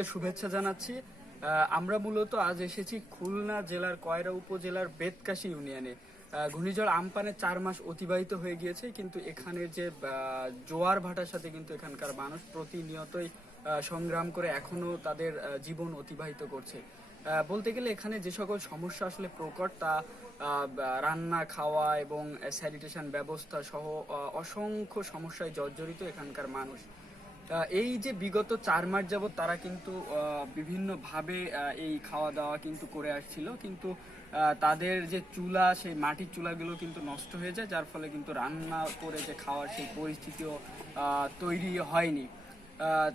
সকলকে শুভেচ্ছা জানাচ্ছি। আমরা মূলত আজ এসেছি খুলনা জেলার কয়রা উপজেলার বেতকাশি ইউনিয়নে। ঘূর্ণিঝড় আম্পানে 4 মাস অতিবাহিত হয়ে গিয়েছে, কিন্তু এখানের যে জোয়ার ভাটার সাথে কিন্তু এখানকার মানুষ প্রতিনিয়তই সংগ্রাম করে এখনো তাদের জীবন অতিবাহিত করছে। বলতে গেলে এখানে যে সকল সমস্যা আসলে প্রকট, তা রান্না খাওয়া এবং স্যানিটেশন ব্যবস্থা সহ অসংখ্য সমস্যায় জর্জরিত এখানকার মানুষ। এই যে বিগত 4 মাস যাবৎ তারা কিন্তু বিভিন্নভাবে এই খাওয়া দাওয়া কিন্তু করে আসছিল, কিন্তু তাদের যে চুলা, সেই মাটির চুলাগুলো কিন্তু নষ্ট হয়ে যায়, যার ফলে কিন্তু রান্না করে যে খাওয়ার সেই পরিস্থিতিও তৈরি হয়নি।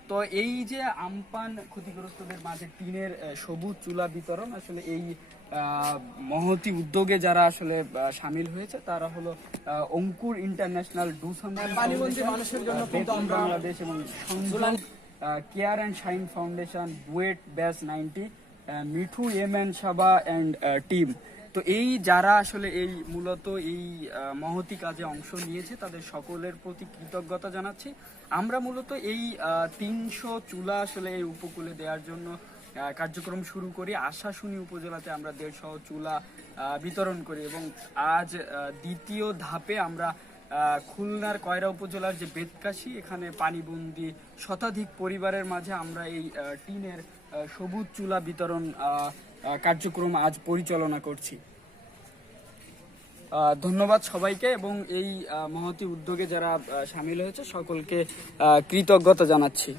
তো এই যে আমপান ক্ষতিগ্রস্তদের মাঝে টিনের সবুজ চুলা বিতরণ, আসলে এই মহতি উদ্যোগে যারা আসলে সামিল হয়েছে তারা হলো অঙ্কুর ইন্টারন্যাশনাল, ডুসামান মানুষের জন্য বাংলাদেশ এবং care and shine foundation, BUET batch 90, Mithu M N Saba and team. তো এই যারা আসলে এই মূলত এই মহতি কাজে অংশ নিয়েছে তাদের সকলের প্রতি কৃতজ্ঞতা জানাচ্ছি। আমরা মূলত এই 300 চুলা আসলে এই উপকূলে দেওয়ার জন্য কার্যক্রম শুরু করি। আশাশুনি উপজেলাতে আমরা 150 চুলা বিতরণ করি এবং আজ দ্বিতীয় ধাপে আমরা খুলনার কয়রা উপজেলার যে বেতকাশি, এখানে পানিবন্দী শতাধিক পরিবারের মাঝে আমরা এই টিনের সবুজ চুলা বিতরণ কার্যক্রম আজ পরিচালনা করছি। ধন্যবাদ সবাইকে এবং এই মহতি উদ্যোগে যারা সামিল হয়েছে সকলকে কৃতজ্ঞতা জানাচ্ছি।